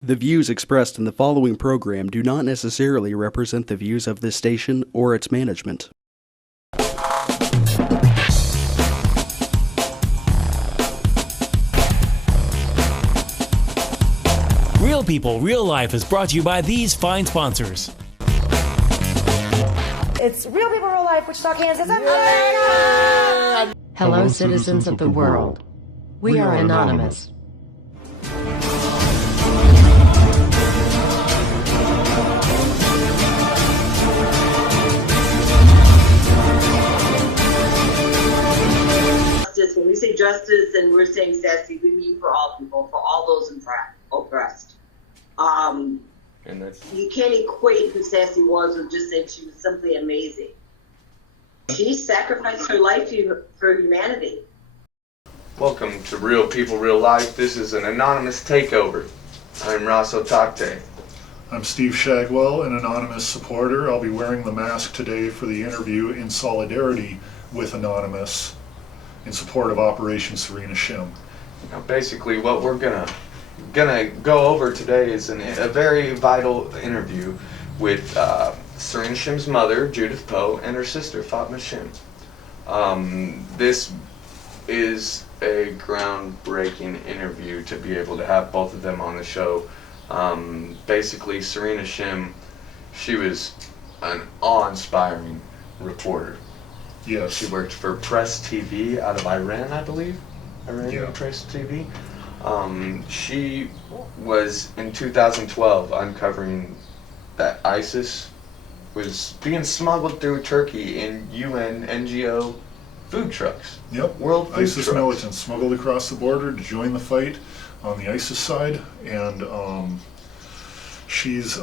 The views expressed in the following program do not necessarily represent the views of this station or its management. Real People, Real Life is brought to you by these fine sponsors. It's Real People, Real Life, Wichita, Kansas, America! Hello, citizens of the world. We are anonymous. When we say justice and we're saying sassy, we mean for all people, for all those oppressed. And you can't equate who Sassy was or just say she was simply amazing. She sacrificed her life for humanity. Welcome to Real People, Real Life. This is an anonymous takeover. I'm Rosso Takte. I'm Steve Shagwell, an anonymous supporter. I'll be wearing the mask today for the interview in solidarity with Anonymous in support of Operation Serena Shim. Now, basically, what we're gonna go over today is a very vital interview with Serena Shim's mother, Judith Poe, and her sister, Fatma Shim. This is a groundbreaking interview to be able to have both of them on the show. Basically, Serena Shim, she was an awe-inspiring reporter. Yes. She worked for Press TV out of Iran, I believe. Iranian Press TV. She was, in 2012, uncovering that ISIS was being smuggled through Turkey in UN NGO food trucks. Yep. World food ISIS trucks. militants smuggled across the border to join the fight on the ISIS side, and she's,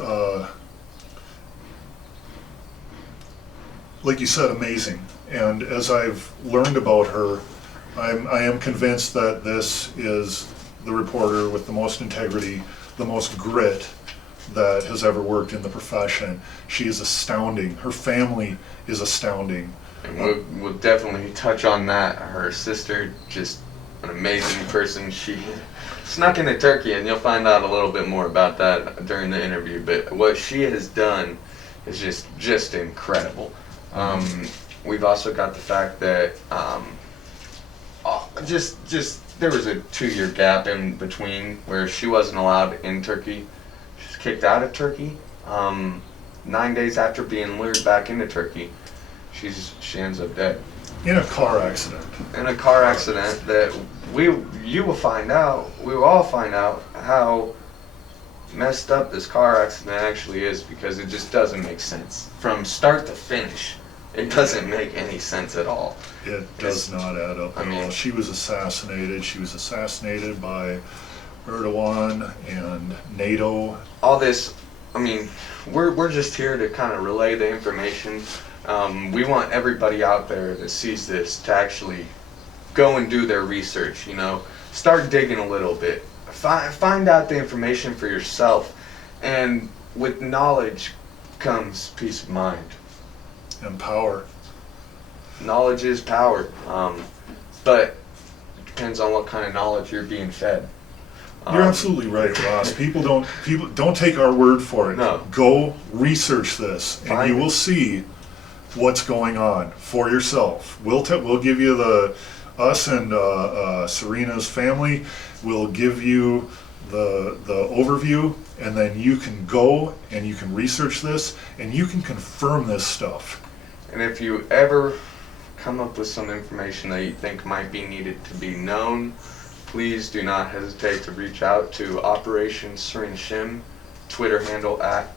like you said, amazing. And as I've learned about her, I am convinced that this is the reporter with the most integrity, the most grit that has ever worked in the profession. She is astounding. Her family is astounding. And we'll definitely touch on that. Her sister, just an amazing person. She snuck into Turkey, and you'll find out a little bit more about that during the interview. But what she has done is just incredible. We've also got the fact that there was a 2-year gap in between where she wasn't allowed in Turkey. She was kicked out of Turkey. 9 days after being lured back into Turkey, she ends up dead. In a car accident. In a car accident that we will all find out how messed up this car accident actually is, because it just doesn't make sense. From start to finish, it doesn't make any sense at all. It does not add up at all. She was assassinated. She was assassinated by Erdogan and NATO. All this, we're just here to kind of relay the information. We want everybody out there that sees this to actually go and do their research, start digging a little bit. Find out the information for yourself, and with knowledge comes peace of mind. And power. Knowledge is power, but it depends on what kind of knowledge you're being fed. You're absolutely right, Ross. People don't take our word for it. No. Go research this, and you will see what's going on for yourself. We'll give you us and Serena's family. We'll give you the overview, and then you can go and you can research this, and you can confirm this stuff. And if you ever come up with some information that you think might be needed to be known, please do not hesitate to reach out to Operation Serena Shim, Twitter handle at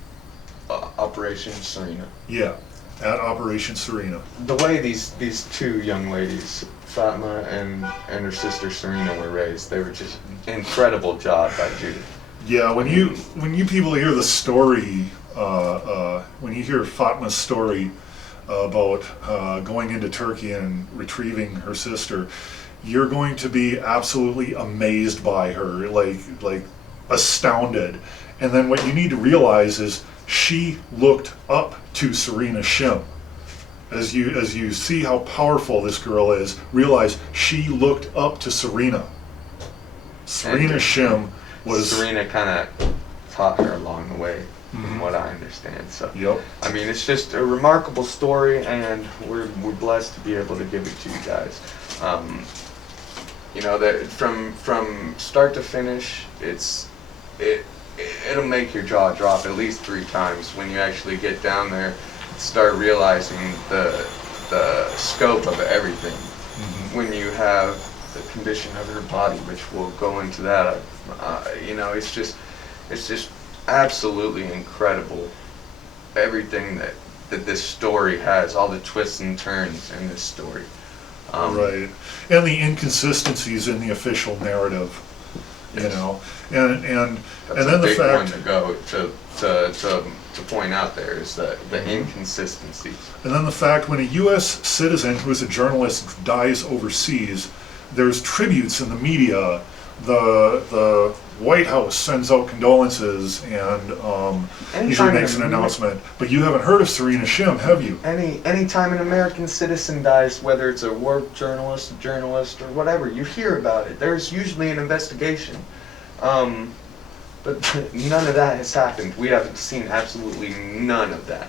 Operation Serena. Yeah, at Operation Serena. The way these two young ladies, Fatma and her sister Serena, were raised, they were just incredible job by Judith. Yeah, when you people hear the story, when you hear Fatma's story about going into Turkey and retrieving her sister, you're going to be absolutely amazed by her, like astounded. And then what you need to realize is she looked up to Serena Shim. As you see how powerful this girl is, realize she looked up to Serena. Serena Shim was... Serena kind of taught her along the way, from what I understand. So, Yep. I mean, it's just a remarkable story, and we're blessed to be able to give it to you guys. You know, that from start to finish, it'll make your jaw drop at least 3 times when you actually get down there, start realizing the scope of everything. When you have the condition of her body, which we'll go into that, you know, it's just absolutely incredible. Everything that this story has, all the twists and turns in this story. Right, and the inconsistencies in the official narrative, you know, and That's then a the big fact, one to go to point out there is the inconsistencies. and then the fact when a U.S. citizen who is a journalist dies overseas, there's tributes in the media. The White House sends out condolences and usually makes an announcement. But you haven't heard of Serena Shim, have you? Anytime an American citizen dies, whether it's a war journalist, or whatever, you hear about it. There's usually an investigation. But none of that has happened. We haven't seen absolutely none of that.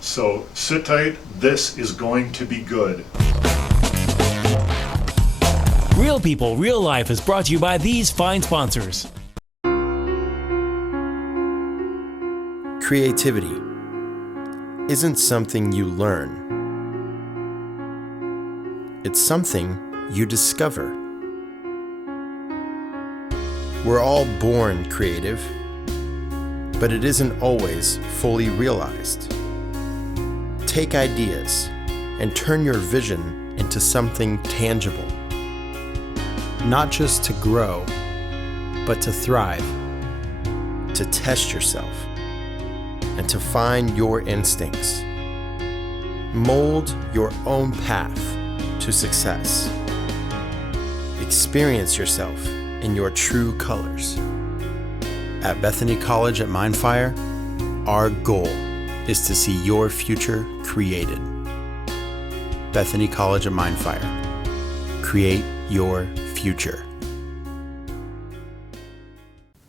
So sit tight. This is going to be good. Real People, Real Life is brought to you by these fine sponsors. Creativity isn't something you learn. It's something you discover. We're all born creative, but it isn't always fully realized. Take ideas and turn your vision into something tangible. Not just to grow, but to thrive, to test yourself, and to find your instincts. Mold your own path to success. Experience yourself in your true colors. At Bethany College at Mindfire, our goal is to see your future created. Bethany College at Mindfire. Create your future.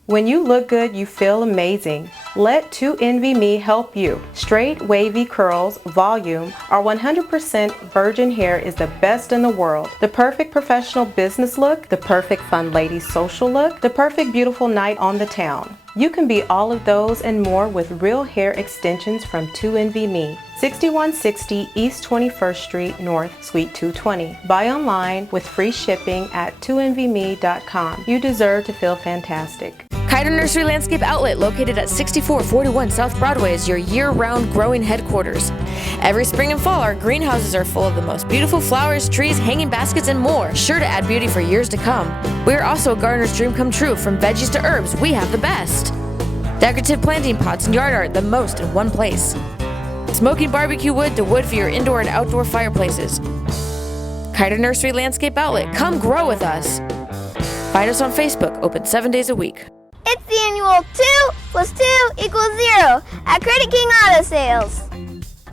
When you look good, you feel amazing. Let 2NVMe help you. Straight wavy curls, volume, or 100% virgin hair is the best in the world. The perfect professional business look, the perfect fun lady social look, the perfect beautiful night on the town. You can be all of those and more with real hair extensions from 2NVMe. 6160 East 21st Street North, Suite 220. Buy online with free shipping at 2NVMe.com. You deserve to feel fantastic. Kiter Nursery Landscape Outlet, located at 6441 South Broadway, is your year-round growing headquarters. Every spring and fall, our greenhouses are full of the most beautiful flowers, trees, hanging baskets, and more, sure to add beauty for years to come. We are also a gardener's dream come true. From veggies to herbs, we have the best. Decorative planting pots and yard art, the most in one place. Smoking barbecue wood to wood for your indoor and outdoor fireplaces. Kiter Nursery Landscape Outlet, come grow with us. Find us on Facebook, open 7 days a week. It's the annual 2 + 2 = 0 at Credit King Auto Sales.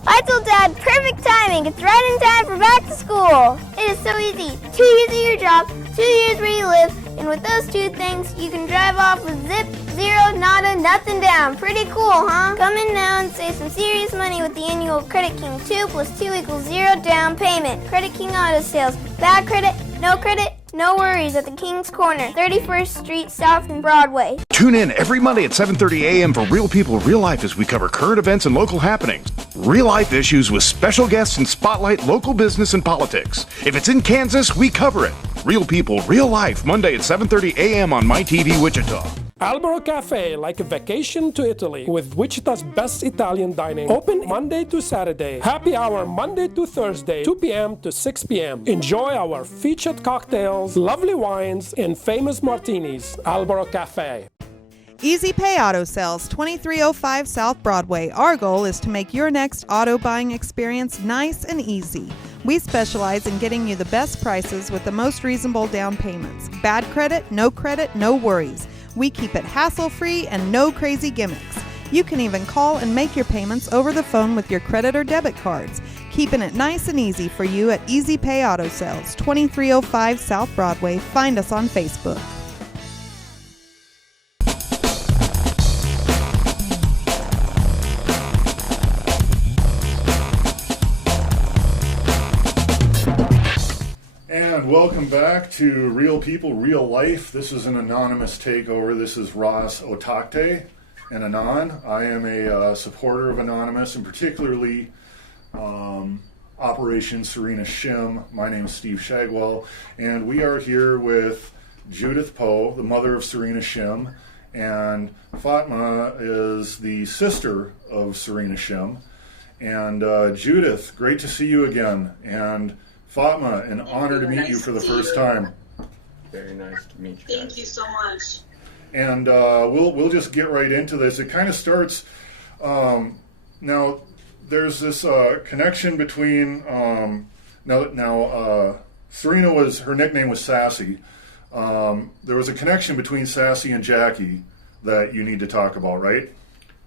I told Dad, perfect timing. It's right in time for back to school. It is so easy. 2 years at your job, 2 years where you live, and with those 2 things, you can drive off with zip, zero, nada, nothing down. Pretty cool, huh? Come in now and save some serious money with the annual Credit King 2 + 2 = 0 down payment. Credit King Auto Sales. Bad credit, no worries at the King's Corner, 31st Street South and Broadway. Tune in every Monday at 7:30 a.m. for Real People, Real Life as we cover current events and local happenings. Real life issues with special guests and spotlight local business and politics. If it's in Kansas, we cover it. Real People, Real Life, Monday at 7:30 a.m. on MyTV Wichita. Rprl Cafe, like a vacation to Italy, with Wichita's best Italian dining. Open Monday to Saturday. Happy hour Monday to Thursday, 2 p.m. to 6 p.m. Enjoy our featured cocktails, lovely wines, and famous martinis. Rprl Cafe. Easy Pay Auto Sales, 2305 South Broadway. Our goal is to make your next auto buying experience nice and easy. We specialize in getting you the best prices with the most reasonable down payments. Bad credit, no worries. We keep it hassle-free and no crazy gimmicks. You can even call and make your payments over the phone with your credit or debit cards. Keeping it nice and easy for you at Easy Pay Auto Sales, 2305 South Broadway. Find us on Facebook. welcome back to Real People, Real Life. This is an anonymous takeover. This is Ross Otakte and Anon. I am a supporter of Anonymous, and particularly Operation Serena Shim. My name is Steve Shagwell, and we are here with Judith Poe, the mother of Serena Shim, and Fatma is the sister of Serena Shim. And Judith, great to see you again. And Fatma, an honor to meet you for the first time. Very nice to meet you. Thank you so much. And we'll just get right into this. It kind of starts now. There's this connection between Serena was, her nickname was Sassy. There was a connection between Sassy and Jackie that you need to talk about, right?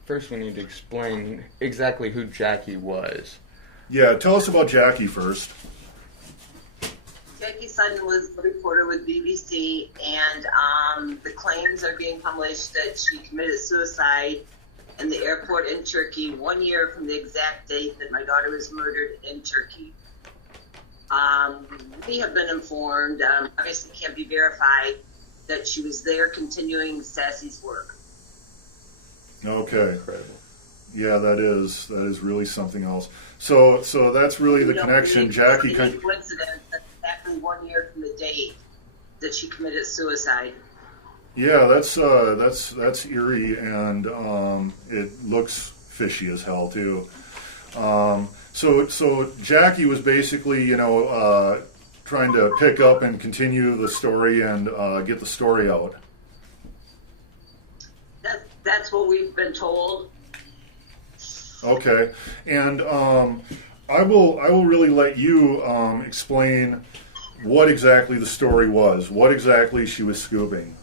First, we need to explain exactly who Jackie was. Yeah, tell us about Jackie first. Jackie Sutton was a reporter with BBC, and the claims are being published that she committed suicide in the airport in Turkey 1 year from the exact date that my daughter was murdered in Turkey. We have been informed, obviously can't be verified, that she was there continuing Sassy's work. Okay. Incredible. Yeah, that is really something else. So that's really the connection. Jackie. Coincidence. That's exactly 1 year from the date that she committed suicide. Yeah, that's eerie, and it looks fishy as hell too. So Jackie was basically, trying to pick up and continue the story and get the story out. That's what we've been told. Okay, and I will really let you explain what exactly the story was, what exactly she was scooping,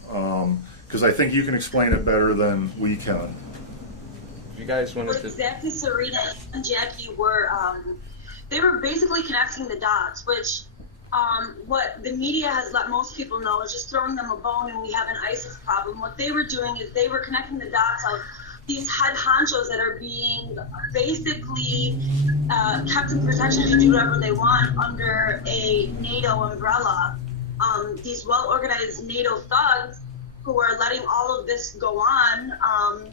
because I think you can explain it better than we can. You guys wanted to... Exactly, Serena and Jackie were, they were basically connecting the dots, which what the media has let most people know is just throwing them a bone and we have an ISIS problem. What they were doing is they were connecting the dots of these head honchos that are being basically kept in protection to do whatever they want under a NATO umbrella. These well-organized NATO thugs who are letting all of this go on,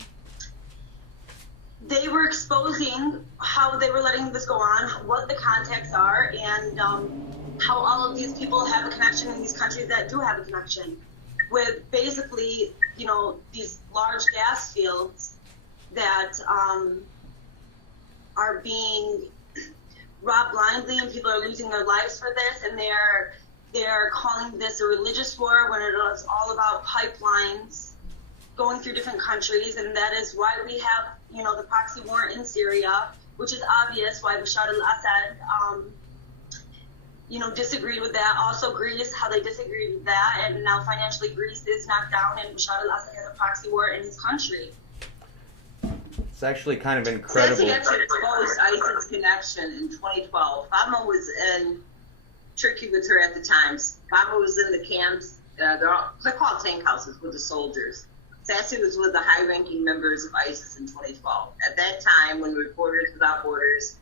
they were exposing how they were letting this go on, what the contacts are, and how all of these people have a connection in these countries that do have a connection with basically, these large gas fields that are being robbed blindly, and people are losing their lives for this, and they're calling this a religious war when it is all about pipelines going through different countries, and that is why we have, the proxy war in Syria, which is obvious why Bashar al-Assad, disagreed with that. Also Greece, how they disagreed with that, and now financially Greece is knocked down, and Bashar al-Assad has a proxy war in his country. It's actually kind of incredible. Sassy actually exposed ISIS connection in 2012. Fatma was in Turkey with her at the time. Fatma was in the camps. They're called tank houses with the soldiers. Sassy was with the high-ranking members of ISIS in 2012. At that time, when Reporters Without Borders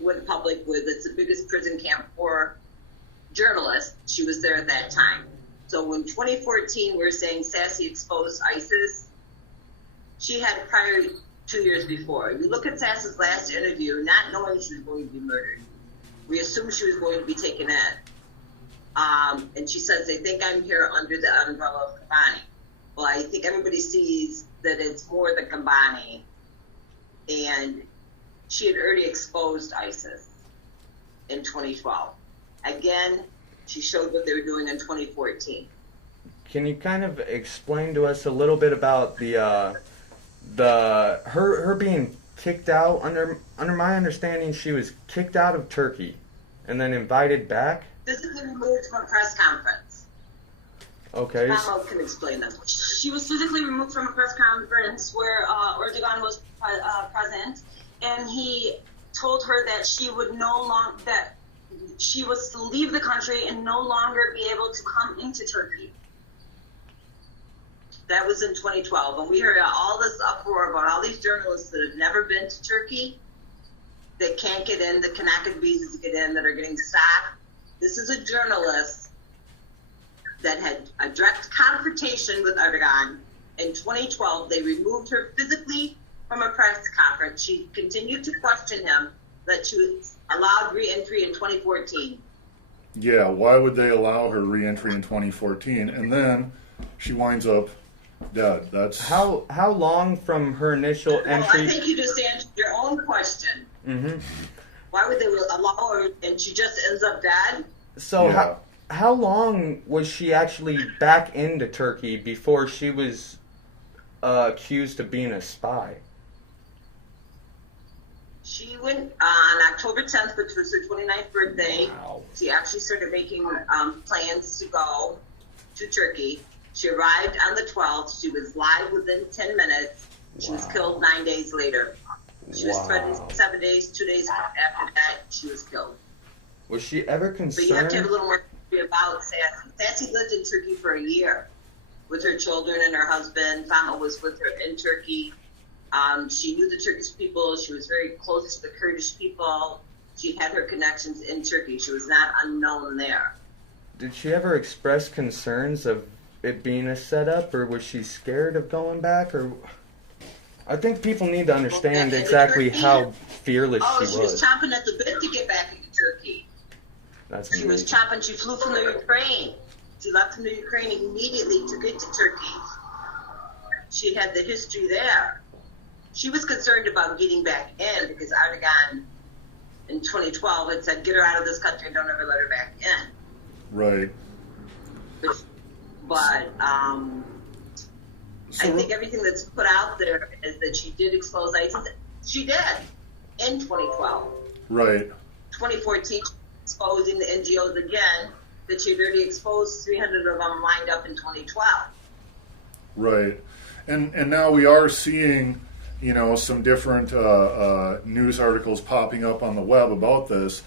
went public with it's the biggest prison camp for journalists, she was there at that time. So in 2014, we're saying Sassy exposed ISIS. She had prior 2 years before. If you look at Sassy's last interview, not knowing she was going to be murdered, we assumed she was going to be taken in. And she says, they think I'm here under the umbrella of Kobani. Well, I think everybody sees that it's more than Kobani. And she had already exposed ISIS in 2012. Again, she showed what they were doing in 2014. Can you kind of explain to us a little bit about her being kicked out? Under my understanding, she was kicked out of Turkey and then invited back? Physically removed from a press conference. Okay. Pamela can explain that. She was physically removed from a press conference where Erdogan was present, and he told her that she would that she was to leave the country and no longer be able to come into Turkey. That was in 2012, and we heard all this uproar about all these journalists that have never been to Turkey, that can't get in, that cannot get visas to get in, that are getting stopped. This is a journalist that had a direct confrontation with Erdogan in 2012. They removed her physically from a press conference. She continued to question him, that she was allowed re-entry in 2014. Yeah, why would they allow her re-entry in 2014? And then she winds up dead. That's how long from her initial entry? I think you just answered your own question. Mm-hmm. Why would they allow her and she just ends up dead? So how long was she actually back into Turkey before she was accused of being a spy? She went on October 10th, which was her 29th birthday. Wow. She actually started making plans to go to Turkey. She arrived on the 12th. She was live within 10 minutes. She was killed 9 days later. She was threatened 7 days. 2 days after that, she was killed. Was she ever concerned? But you have to have a little more history about Sassy. Sassy lived in Turkey for a year with her children and her husband. Fama was with her in Turkey. She knew the Turkish people. She was very close to the Kurdish people. She had her connections in Turkey. She was not unknown there. Did she ever express concerns of it being a setup, or was she scared of going back? Or I think people need to understand exactly how fearless she was. She was chomping at the bit to get back into Turkey. That's she was chomping. She flew from the Ukraine. She left from the Ukraine immediately to get to Turkey. She had the history there. She was concerned about getting back in because Erdogan in 2012 had said, get her out of this country and don't ever let her back in. Right. But I think everything that's put out there is that she did expose ISIS. She did in 2012. Right. 2014, exposing the NGOs again, that she'd already exposed 300 of them lined up in 2012. Right. And now we are seeing, some different news articles popping up on the web about this,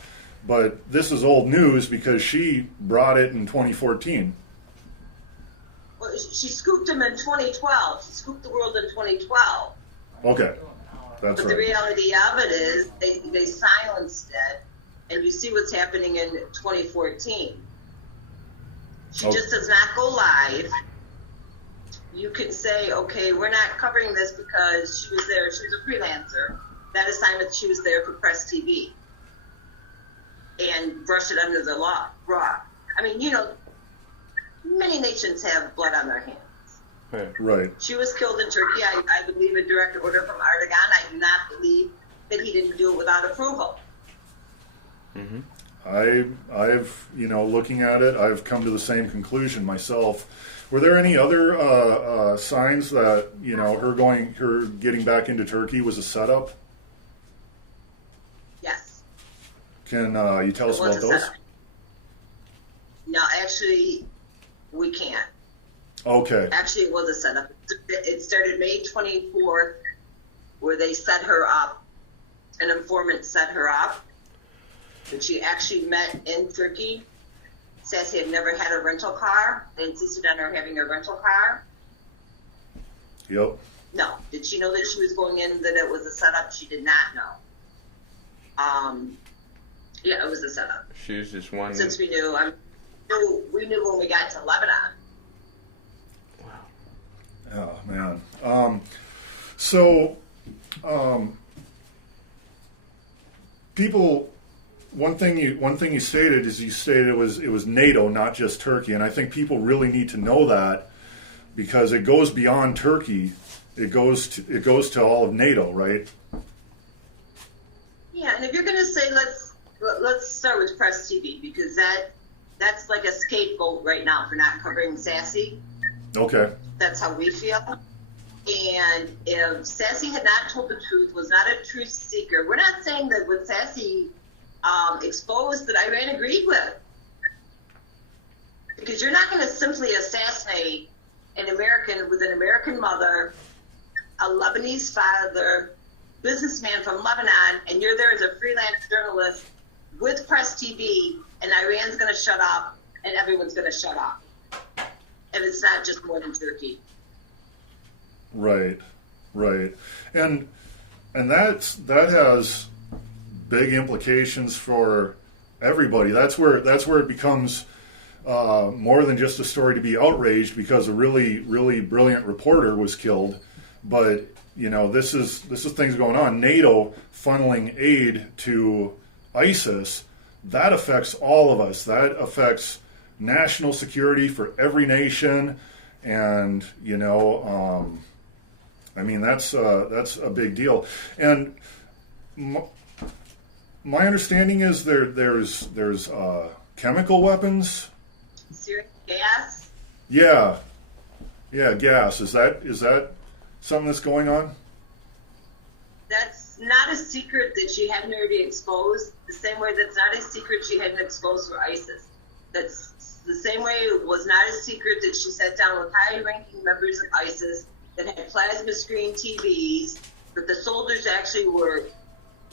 but this is old news because she brought it in 2014. Well, she scooped them in 2012. She scooped the world in 2012. Okay, that's but right. The reality of it is they silenced it, and you see what's happening in 2014. She just does not go live. You can say, okay, we're not covering this because she was there. She was a freelancer. That assignment, she was there for Press TV. And brush it under the rug. I mean, many nations have blood on their hands. Right. She was killed in Turkey. I believe a direct order from Erdogan. I do not believe that he didn't do it without approval. Mm-hmm. I've looking at it, I've come to the same conclusion myself. Were there any other signs that her getting back into Turkey was a setup? Yes. Can you tell us about those? Setup. No, actually, we can't. Okay. Actually, it was a setup. It started May 24th, where they set her up. An informant set her up. But she actually met in Turkey. Sassy had never had a rental car. They insisted on her having a rental car. Yep. No. Did she know that she was going in, that it was a setup? She did not know. Yeah, it was a setup. She was just one. Since we knew, we knew when we got to Lebanon. Wow. Oh man. People. One thing you stated is it was NATO, not just Turkey, and I think people really need to know that because it goes beyond Turkey. It goes to all of NATO, right? Yeah, and if you're going to say let's start with Press TV because that's like a scapegoat right now for not covering Sassy. Okay. That's how we feel. And if Sassy had not told the truth, was not a truth seeker, we're not saying that what Sassy exposed that Iran agreed with. Because you're not going to simply assassinate an American with an American mother, a Lebanese father, businessman from Lebanon, and you're there as a freelance journalist with Press TV, and Iran's going to shut up, and everyone's going to shut up. And it's not just more than Turkey. Right. And that has big implications for everybody. That's where it becomes more than just a story to be outraged because a really, really brilliant reporter was killed. But this is things going on. NATO funneling aid to ISIS, that affects all of us. That affects national security for every nation, and that's a big deal. And my understanding is there's chemical weapons. Gas? Yeah, gas. Is that something that's going on? That's not a secret that she hadn't already exposed. The same way that's not a secret she hadn't exposed for ISIS. That's the same way it was not a secret that she sat down with high-ranking members of ISIS that had plasma screen TVs, that the soldiers actually were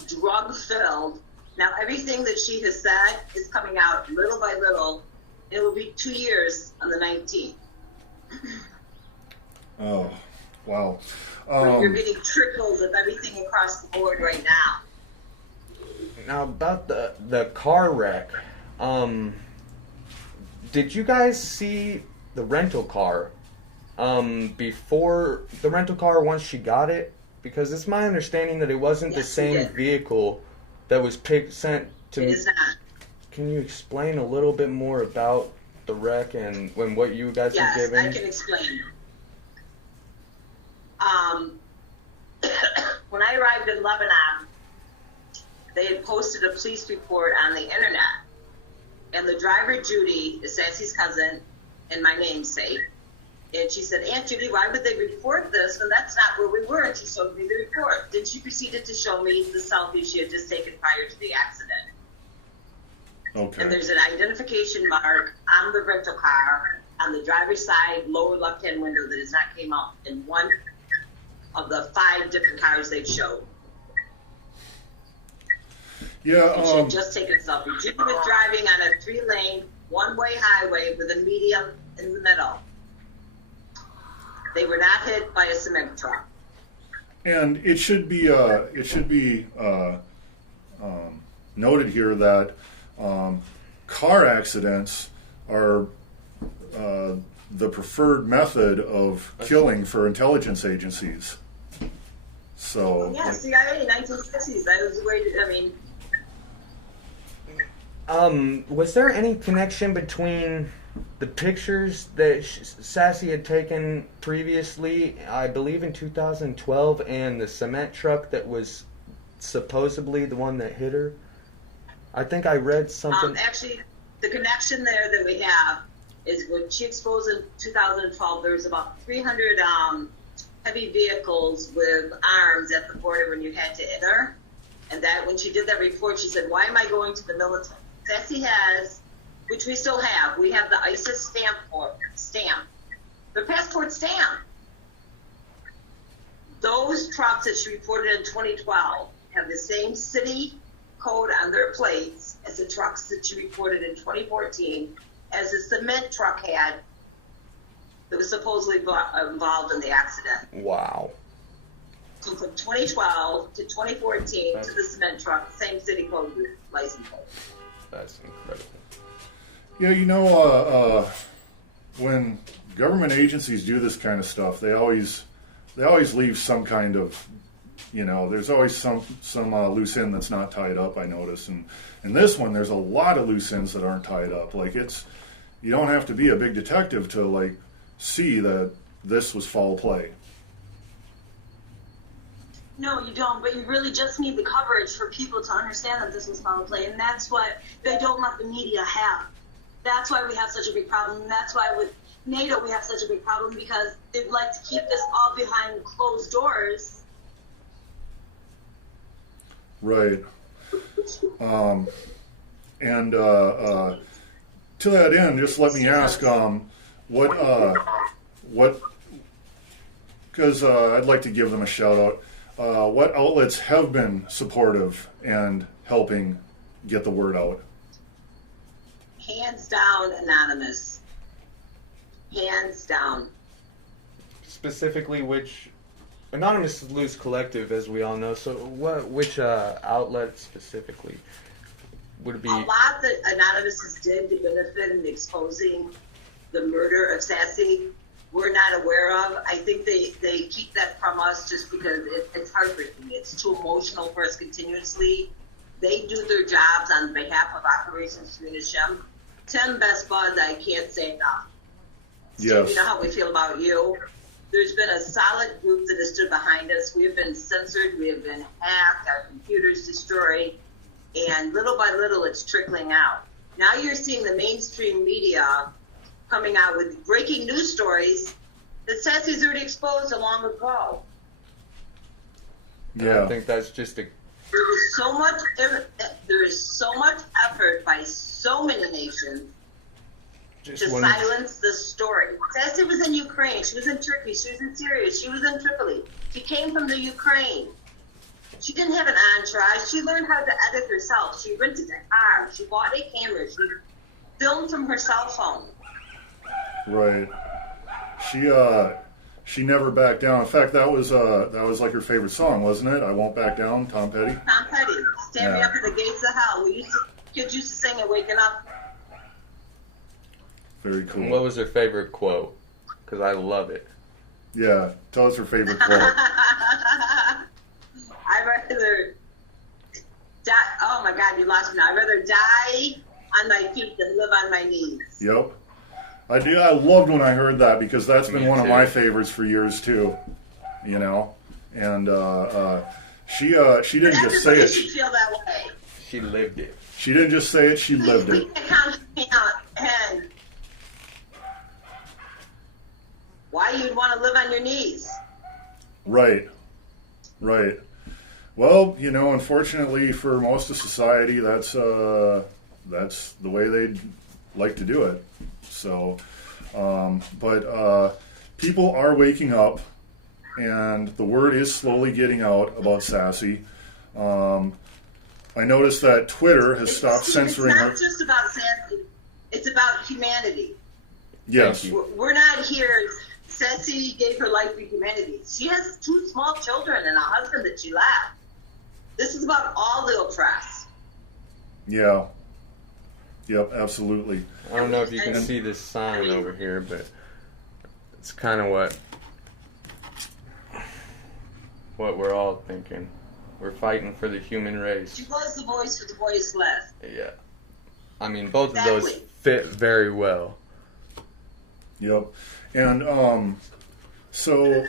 drug-filled. Now, everything that she has said is coming out little by little. It will be 2 years on the 19th. Oh, wow. You're getting trickles of everything across the board right now. Now, about the car wreck, did you guys see the rental car before the rental car once she got it? Because it's my understanding that it wasn't the same vehicle that was sent to me. It is not. Can you explain a little bit more about the wreck and what you guys were given? Yes, I can explain. When I arrived in Lebanon, they had posted a police report on the internet. And the driver, Judy, is Sassy's cousin and my namesake. And she said, Aunt Judy, why would they report this when that's not where we were? And she showed me the report. Then she proceeded to show me the selfie she had just taken prior to the accident. Okay. And there's an identification mark on the rental car on the driver's side lower left-hand window that has not came up in one of the 5 different cars they've showed. Yeah. And she had just taken a selfie. Judy was driving on a 3-lane, one-way highway with a medium in the middle. They were not hit by a cement truck. And it should be noted here that car accidents are the preferred method of killing for intelligence agencies. So yeah, CIA, 1960s. That was the way to, was there any connection between the pictures that Sassy had taken previously, I believe in 2012, and the cement truck that was supposedly the one that hit her? I think I read something. Actually, the connection there that we have is when she exposed in 2012, there was about 300 heavy vehicles with arms at the border when you had to enter. And that when she did that report, she said, why am I going to the military? Sassy has, which we still have, we have the ISIS stamp. Their passport stamp. Those trucks that she reported in 2012 have the same city code on their plates as the trucks that she reported in 2014, as the cement truck had that was supposedly involved in the accident. Wow. So from 2012 to 2014 to the cement truck, same city code with license plate. That's incredible. Yeah, when government agencies do this kind of stuff, they always leave some kind of, there's always some loose end that's not tied up, I notice. And in this one, there's a lot of loose ends that aren't tied up. Like you don't have to be a big detective to see that this was foul play. No, you don't, but you really just need the coverage for people to understand that this was foul play, and that's what they don't let the media have. That's why we have such a big problem, and that's why with NATO we have such a big problem, because they'd like to keep this all behind closed doors. Right. And to that end, just let me ask, because I'd like to give them a shout out. What outlets have been supportive and helping get the word out? Hands down, Anonymous. Hands down. Specifically, which Anonymous is Loose Collective, as we all know. So, which outlet specifically? would it be? A lot that Anonymous did to benefit in exposing the murder of Sassy, we're not aware of. I think they keep that from us just because it's heartbreaking. It's too emotional for us continuously. They do their jobs on behalf of Operation Serena Shim. 10 best buds, I can't say enough. Yes. You know how we feel about you. There's been a solid group that has stood behind us. We have been censored. We have been hacked. Our computers destroyed. And little by little, it's trickling out. Now you're seeing the mainstream media coming out with breaking news stories that Sassy's already exposed long ago. Yeah. I think that's just a... There is so much effort by so many nations to silence the story. Sassy was in Ukraine. She was in Turkey. She was in Syria. She was in Tripoli. She came from the Ukraine. She didn't have an entourage. She learned how to edit herself. She rented a car. She bought a camera. She filmed from her cell phone. Right. She never backed down. In fact, that was like her favorite song, wasn't it? I Won't Back Down, Tom Petty. Tom Petty, Stand Me Up at the Gates of Hell. Kids used to sing it waking up. Very cool. And what was her favorite quote? Because I love it. Yeah, tell us her favorite quote. I'd rather die. Oh my God, you lost me now. I'd rather die on my feet than live on my knees. Yep. I do. I loved when I heard that because that's been one of too. my favorites for years too. You know, and she didn't just say it. She feel that way. She lived it. She didn't just say it. She lived it. And why you'd want to live on your knees? Right. Right. Well, you know, unfortunately for most of society, that's the way they'd like to do it. So, but people are waking up, and the word is slowly getting out about Sassy. I noticed that Twitter has stopped censoring her. It's not just about Sassy. It's about humanity. Yes. We're not here. Sassy gave her life for humanity. She has 2 small children and a husband that she left. This is about all the oppressed. Yeah. Yep, absolutely. I don't know if you can see this sign over here, but it's kind of what we're all thinking. We're fighting for the human race. She was the voice for the voiceless. Yeah. I mean, both of those fit very well. Yep. And so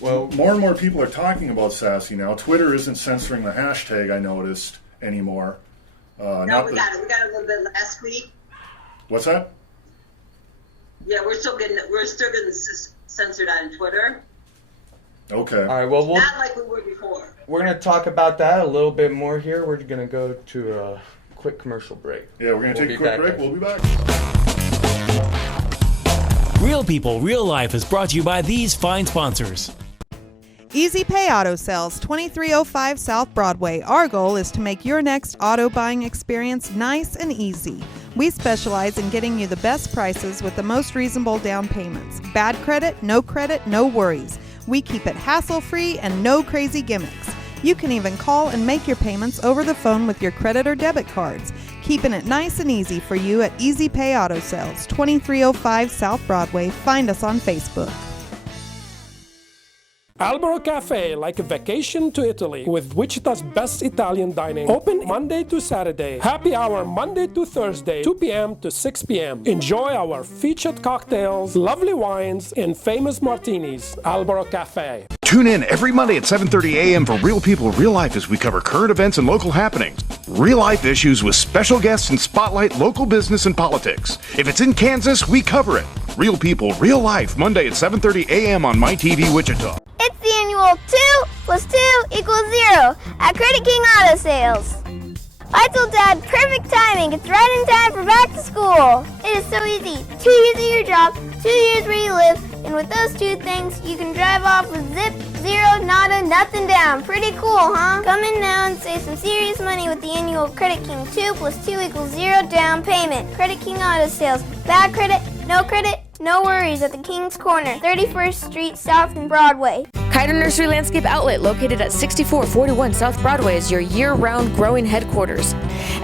more and more people are talking about Sassy now. Twitter isn't censoring the hashtag, I noticed, anymore. No, we got it. We got a little bit last week. What's that? Yeah, we're still getting censored on Twitter. Okay. All right. Well, not like we were before. We're going to talk about that a little bit more here. We're going to go to a quick commercial break. Yeah, we're going to take a quick break. We'll be back. Real People, Real Life is brought to you by these fine sponsors. Easy Pay Auto Sales, 2305 South Broadway. Our goal is to make your next auto buying experience nice and easy. We specialize in getting you the best prices with the most reasonable down payments. Bad credit, no worries. We keep it hassle-free and no crazy gimmicks. You can even call and make your payments over the phone with your credit or debit cards. Keeping it nice and easy for you at Easy Pay Auto Sales, 2305 South Broadway. Find us on Facebook. Rprl Cafe, like a vacation to Italy, with Wichita's best Italian dining. Open Monday to Saturday. Happy hour Monday to Thursday, 2 p.m. to 6 p.m. Enjoy our featured cocktails, lovely wines, and famous martinis. Rprl Cafe. Tune in every Monday at 7:30 a.m. for Real People, Real Life as we cover current events and local happenings. Real life issues with special guests and spotlight local business and politics. If it's in Kansas, we cover it. Real People, Real Life, Monday at 7:30 a.m. on MyTV Wichita. It's the annual 2 + 2 = 0 at Credit King Auto Sales. I told Dad, perfect timing. It's right in time for back to school. It is so easy. 2 years at your job, 2 years where you live, and with those 2 things, you can drive off with zip, zero, nada, nothing down. Pretty cool, huh? Come in now and save some serious money with the annual Credit King 2 + 2 = 0 down payment. Credit King Auto Sales. Bad credit, no worries at the King's Corner, 31st Street South and Broadway. Kiter Nursery Landscape Outlet, located at 6441 South Broadway, is your year-round growing headquarters.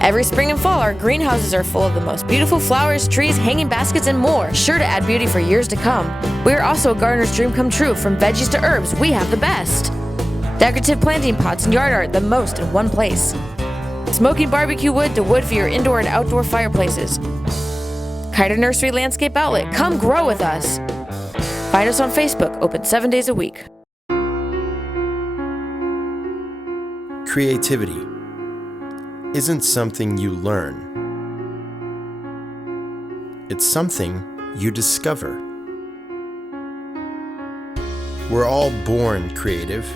Every spring and fall, our greenhouses are full of the most beautiful flowers, trees, hanging baskets, and more, sure to add beauty for years to come. We are also a gardener's dream come true. From veggies to herbs, we have the best. Decorative planting pots and yard art, the most in one place. Smoking barbecue wood to wood for your indoor and outdoor fireplaces. Kiter Nursery Landscape Outlet, come grow with us. Find us on Facebook, open 7 days a week. Creativity isn't something you learn. It's something you discover. We're all born creative,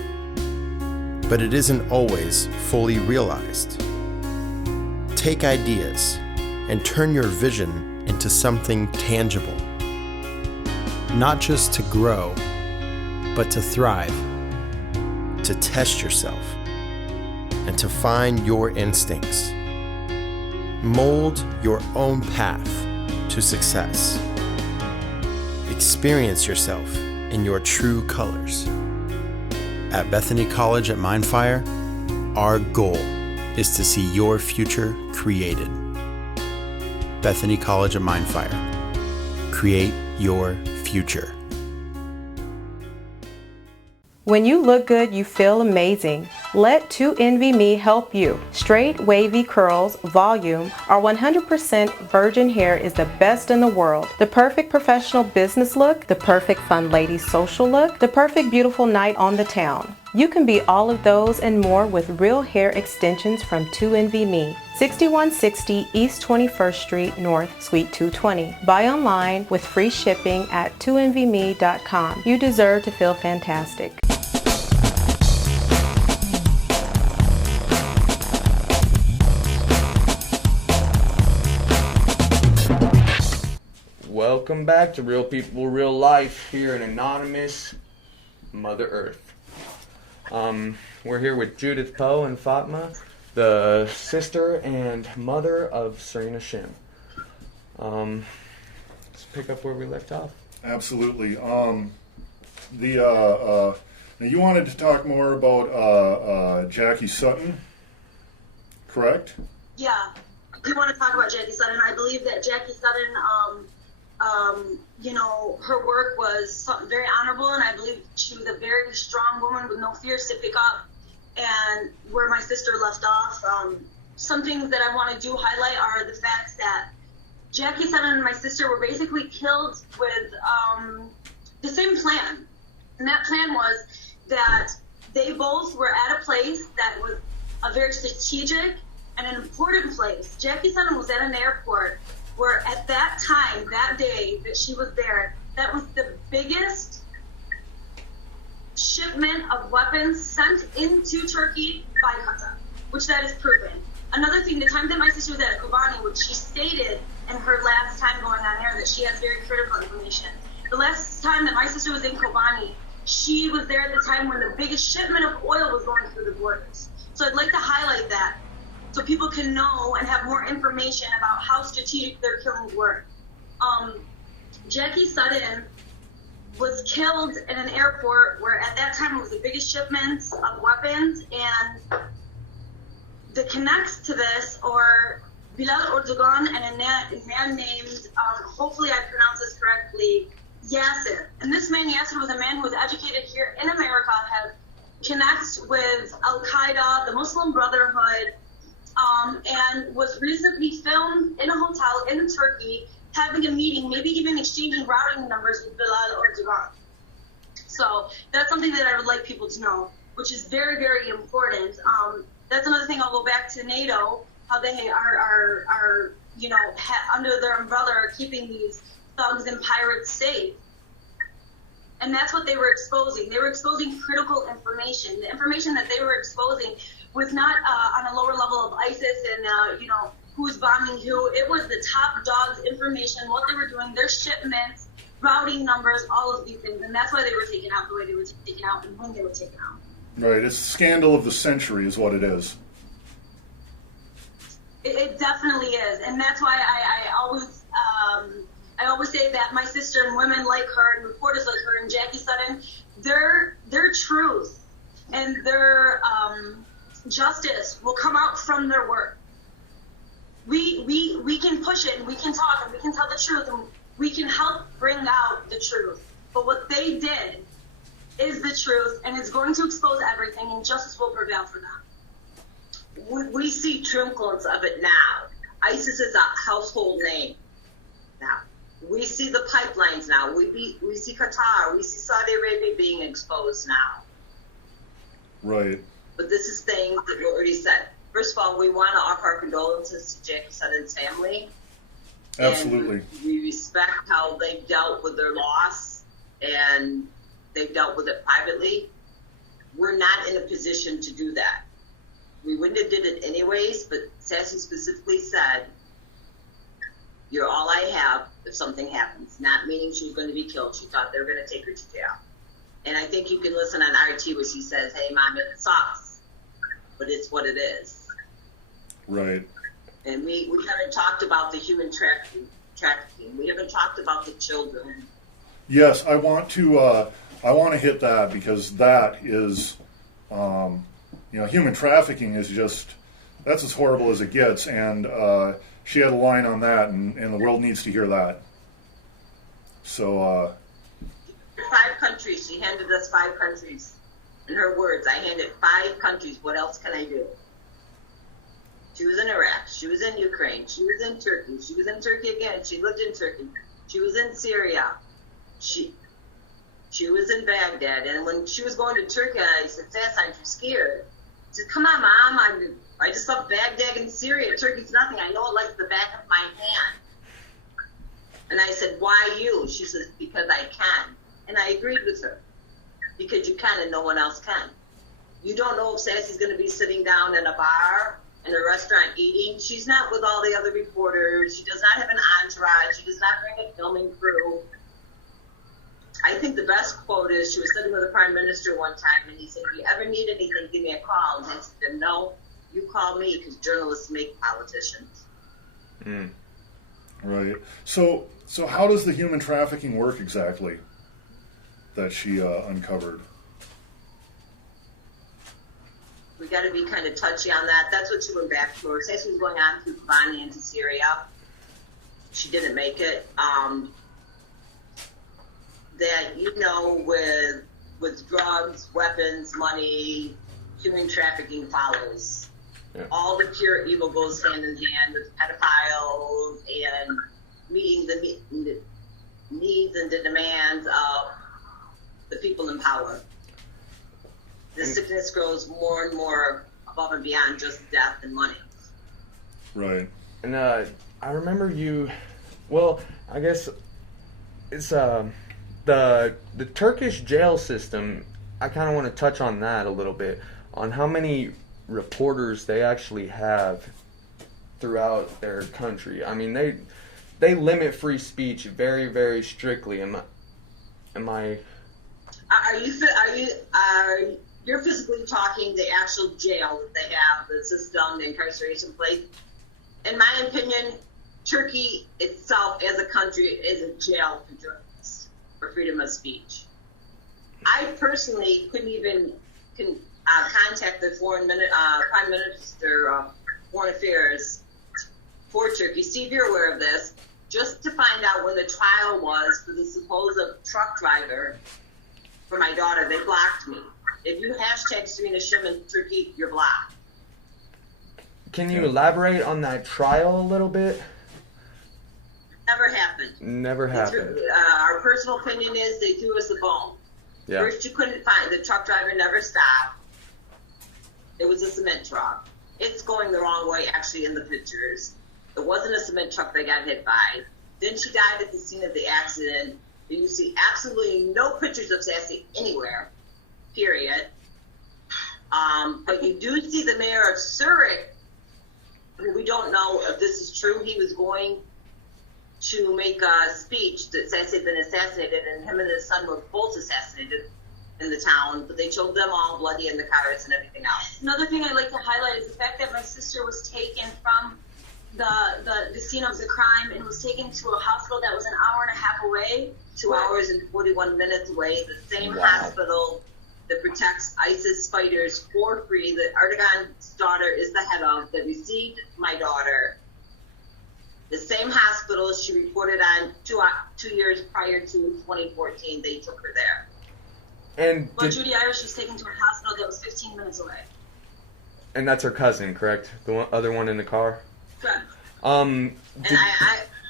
but it isn't always fully realized. Take ideas and turn your vision into something tangible. Not just to grow, but to thrive, to test yourself, and to find your instincts. Mold your own path to success. Experience yourself in your true colors. At Bethany College at Mindfire, our goal is to see your future created. Bethany College at Mindfire. Create your future. When you look good, you feel amazing. Let 2NVMe help you. Straight, wavy curls, volume, our 100% virgin hair is the best in the world. The perfect professional business look, the perfect fun lady social look, the perfect beautiful night on the town. You can be all of those and more with real hair extensions from 2NVMe. 6160 East 21st Street North, Suite 220. Buy online with free shipping at 2NVMe.com. You deserve to feel fantastic. Welcome back to Real People, Real Life here in anonymous Mother Earth. We're here with Judith Poe and Fatma, the sister and mother of Serena Shim. Let's pick up where we left off. Absolutely. Now you wanted to talk more about Jackie Sutton, correct? Yeah, we want to talk about Jackie Sutton. I believe that Jackie Sutton, her work was something very honorable, and I believe she was a very strong woman with no fears to pick up and where my sister left off. Some things that I want to highlight are the facts that Jackie Sutton and my sister were basically killed with the same plan. And that plan was that they both were at a place that was a very strategic and an important place. Jackie Sutton was at an airport where at that time, that day that she was there, that was the biggest shipment of weapons sent into Turkey by Qatar, which that is proven. Another thing, the time that my sister was at Kobani, which she stated in her last time going on air that she has very critical information. The last time that my sister was in Kobani, she was there at the time when the biggest shipment of oil was going through the borders. So I'd like to highlight that so people can know and have more information about how strategic their killings were. Jackie Sutton was killed in an airport where at that time it was the biggest shipments of weapons, and the connects to this are Bilal Erdogan and a man named, hopefully I pronounce this correctly, Yasser. And this man, Yasser, was a man who was educated here in America, had connects with Al-Qaeda, the Muslim Brotherhood, and was recently filmed in a hotel in Turkey having a meeting, maybe even exchanging routing numbers with Bilal Erdogan. So that's something that I would like people to know, which is very, very important. That's another thing. I'll go back to NATO, how they are under their umbrella are keeping these thugs and pirates safe. And that's what they were exposing. They were exposing critical information. The information that they were exposing was not on a lower level of ISIS and, who's bombing who. It was the top dogs information, what they were doing, their shipments, routing numbers, all of these things. And that's why they were taken out the way they were taken out and when they were taken out. Right. It's the scandal of the century is what it is. It definitely is. And that's why I always say that my sister and women like her and reporters like her and Jackie Sutton, their truth and their justice will come out from their work. We can push it and we can talk and we can tell the truth and we can help bring out the truth. But what they did is the truth, and it's going to expose everything, and justice will prevail for them. We see trinkles of it now. ISIS is a household name now. We see the pipelines now. We see Qatar. We see Saudi Arabia being exposed now. Right. But this is things that we already said. First of all, we want to offer our condolences to Jacob Sutton's family. Absolutely. And we respect how they've dealt with their loss, and they've dealt with it privately. We're not in a position to do that. We wouldn't have did it anyways, but Sassy specifically said, you're all I have if something happens. Not meaning she was going to be killed. She thought they were going to take her to jail. And I think you can listen on RT where she says, hey, Mom, it sucks, but it's what it is. Right. And we haven't talked about the human trafficking. We haven't talked about the children. Yes, I want to hit that, because that is, human trafficking is just, that's as horrible as it gets, and she had a line on that, and the world needs to hear that. So, 5 countries. She handed us 5 countries. In her words, I handed 5 countries. What else can I do? She was in Iraq. She was in Ukraine. She was in Turkey. She was in Turkey again. She lived in Turkey. She was in Syria. She was in Baghdad. And when she was going to Turkey, I said, Sass, aren't you scared? She said, come on, Mom. I just left Baghdad and Syria. Turkey's nothing. I know it like the back of my hand. And I said, why you? She says, because I can. And I agreed with her. Because you can and no one else can. You don't know if Sassy's going to be sitting down in a bar, in a restaurant eating. She's not with all the other reporters. She does not have an entourage. She does not bring a filming crew. I think the best quote is, she was sitting with the Prime Minister one time, and he said, if you ever need anything, give me a call. And I said, no, you call me, because journalists make politicians. Mm. Right. So how does the human trafficking work exactly that she uncovered? We got to be kind of touchy on that. That's what she went back to. Sassy was going on through Kobani into Syria. She didn't make it. That, with drugs, weapons, money, human trafficking follows. Yeah. All the pure evil goes hand in hand with pedophiles and meeting the needs and the demands of the people in power. The sickness grows more and more above and beyond just death and money. Right. And I remember I guess it's the Turkish jail system. I kind of want to touch on that a little bit, on how many reporters they actually have throughout their country. I mean, they limit free speech very, very strictly. You're physically talking the actual jail that they have, the system, the incarceration place. In my opinion, Turkey itself as a country is a jail for journalists, for freedom of speech. I personally couldn't even contact the Prime Minister of Foreign Affairs for Turkey. Steve, you're aware of this. Just to find out when the trial was for the supposed truck driver for my daughter, they blocked me. If you hashtag Serena Shim in Turkey, you're blocked. Can you elaborate on that trial a little bit? Never happened. Never happened. Our personal opinion is they threw us a bone. Yeah. First, you couldn't find the truck driver. Never stopped. It was a cement truck. It's going the wrong way, actually, in the pictures. It wasn't a cement truck they got hit by. Then she died at the scene of the accident. You see absolutely no pictures of Sassy anywhere, period. But you do see the mayor of Zurich, who we don't know if this is true. He was going to make a speech that Sassy had been assassinated, and him and his son were both assassinated in the town, but they showed them all bloody in the cars and everything else. Another thing I'd like to highlight is the fact that my sister was taken from the scene of the crime and was taken to a hospital that was an hour and a half away. 2 hours and 41 minutes away. The same hospital that protects ISIS fighters for free, that Erdogan's daughter is the head of, that received my daughter. The same hospital she reported on 2 years prior to 2014, they took her there. But Judy Irish was taken to a hospital that was 15 minutes away. And that's her cousin, correct? The other one in the car? Correct. And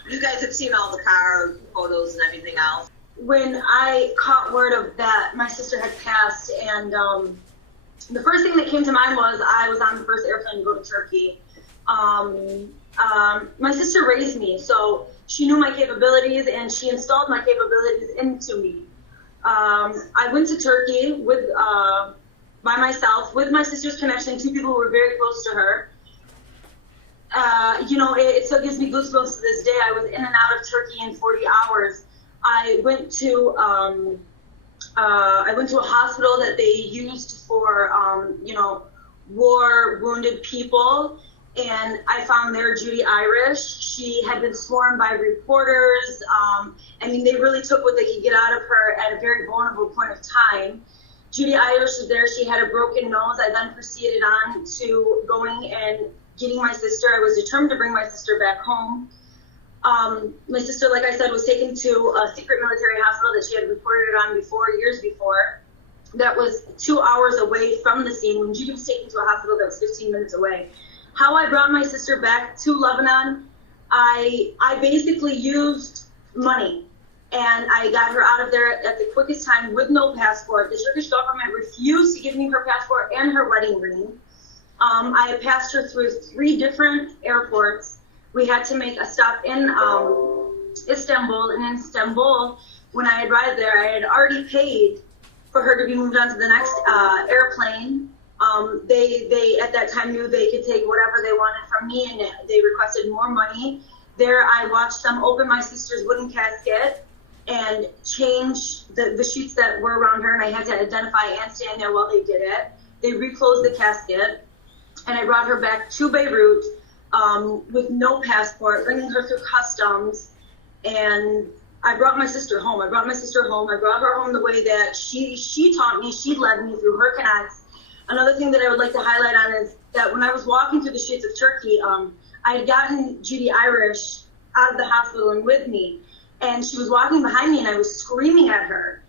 you guys have seen all the car photos and everything else. When I caught word of that, my sister had passed, and the first thing that came to mind was I was on the first airplane to go to Turkey. My sister raised me, so she knew my capabilities, and she installed my capabilities into me. I went to Turkey with by myself, with my sister's connection, 2 people who were very close to her. It still gives me goosebumps to this day. I was in and out of Turkey in 40 hours. I went to a hospital that they used for, war wounded people, and I found there Judy Irish. She had been sworn by reporters. They really took what they could get out of her at a very vulnerable point of time. Judy Irish was there. She had a broken nose. I then proceeded on to going and getting my sister. I was determined to bring my sister back home. My sister, like I said, was taken to a secret military hospital that she had reported on years before. That was 2 hours away from the scene when Judy was taken to a hospital that was 15 minutes away. How I brought my sister back to Lebanon, I basically used money. And I got her out of there at the quickest time with no passport. The Turkish government refused to give me her passport and her wedding ring. I had passed her through 3 different airports. We had to make a stop in Istanbul. And in Istanbul, when I arrived there, I had already paid for her to be moved on to the next airplane. They at that time knew they could take whatever they wanted from me, and they requested more money. There, I watched them open my sister's wooden casket and change the sheets that were around her, and I had to identify and stand there while they did it. They reclosed the casket, and I brought her back to Beirut with no passport, bringing her through customs, and I brought my sister home. I brought her home the way that she taught me. She led me through her connects. Another thing that I would like to highlight on is that when I was walking through the streets of Turkey, I had gotten Judy Irish out of the hospital and with me, and she was walking behind me, and I was screaming at her.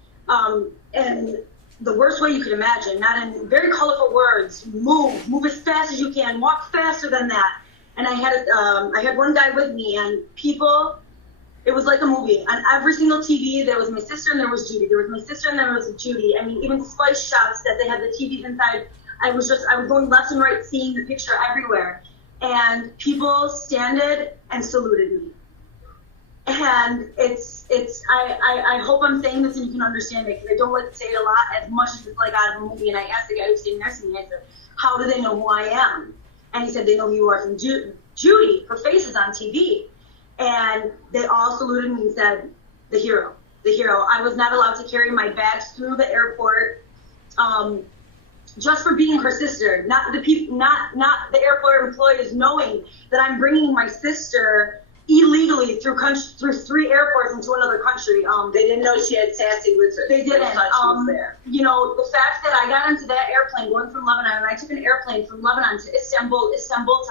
And the worst way you could imagine, not in very colorful words, move as fast as you can, walk faster than that. And I had one guy with me, and people, it was like a movie. On every single TV, there was my sister and there was Judy. There was my sister and there was Judy. I mean, even Spice shops that they had the TVs inside, I was going left and right, seeing the picture everywhere. And people standed and saluted me. And I hope I'm saying this and you can understand it, because I don't like to say it a lot, as much as it's like out of a movie. And I asked the guy who was sitting next to me, I said, how do they know who I am? And he said, they know who you are from Judy. Her face is on TV. And they all saluted me and said, the hero. I was not allowed to carry my bags through the airport, just for being her sister. Not the airport employees knowing that I'm bringing my sister illegally through 3 airports into another country. They didn't know she had Sassy with her. They didn't. They thought she was there. The fact that I got into that airplane going from Lebanon, and I took an airplane from Lebanon to Istanbul to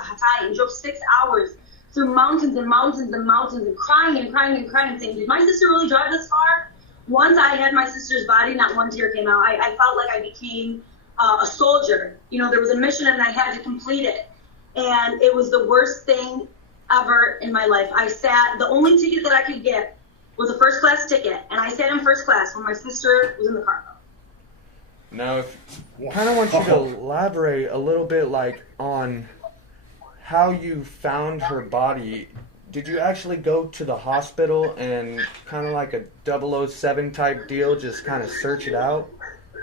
Hatay, and drove 6 hours through mountains and mountains and mountains, and crying and crying and crying, saying, did my sister really drive this far? Once I had my sister's body, not one tear came out. I felt like I became a soldier. There was a mission and I had to complete it. And it was the worst thing ever in my life. The only ticket that I could get was a first class ticket, and I sat in first class when my sister was in the car. Now, I kind of want you to elaborate a little bit, on how you found her body. Did you actually go to the hospital and kind of like a 007 type deal, just kind of search it out?